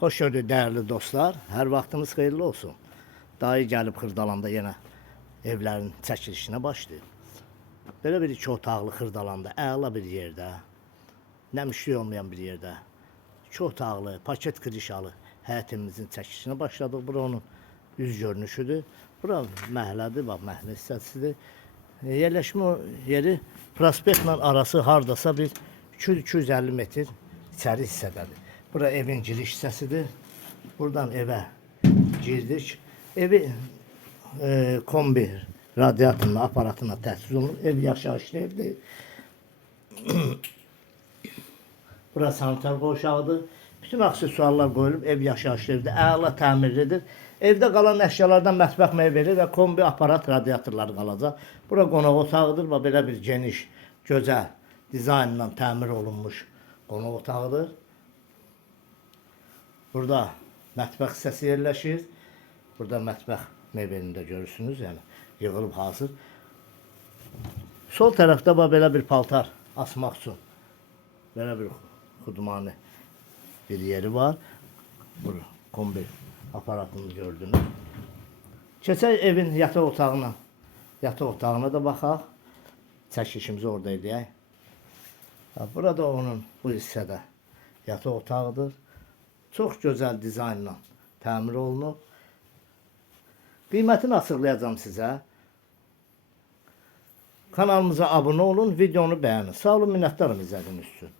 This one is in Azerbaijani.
Hoş gördük değerli dostlar. Her vaxtınız xeyirli olsun. Dayı gəlib Xırdalanda yenə evlərin çəkilişinə başlayıb. Belə bir iki otaqlı Xırdalanda, əla bir yerdə, nə müşteri olmayan bir yerdə, iki otaqlı, paket kirişalı həyətimizin çəkilişinə başladıq. Bura onun üz görünüşüdür. Bura məhəllədir, bax məhəllə hissəsidir. Yerləşmə yeri prospektlə arası hardasa bir 200-250 metr içəri hissədədir. Bura evin giriş hissəsidir. Buradan evə girdik. Evi kombi radiatoruna, aparatına təchiz olunur. Ev yaşayışlı evdir. Bura sanitar qovşağıdır. Bütün aksesuarlar qoyulub, ev yaşayışlı evdir. Əla təmirlidir. Evdə qalan əşyalardan mətbəx meyvəli və kombi aparat radiatorları qalacaq. Bura qonaq otağıdır və belə bir geniş, gözəl dizaynla təmir olunmuş qonaq otağıdır. Burada mətbəx hissəsi yerləşir. Burada mətbəx mebelini də görürsünüz, yəni yığılıb hazır. Sol tərəfdə belə bir paltar asmaq üçün belə bir xudmani bir yeri var. Burada kombi aparatını gördünüz. Keçək evin yataq otağına. Yataq otağına da baxaq. Çəkilişimizi orada edək. Burada onun bu hissədə yataq otağıdır. Çox gözəl dizaynla təmir olunub. Qiymətini açıqlayacağım sizə. Kanalımıza abunə olun, videonu bəyənin. Sağ olun, minnətdarım izlədiyiniz üçün.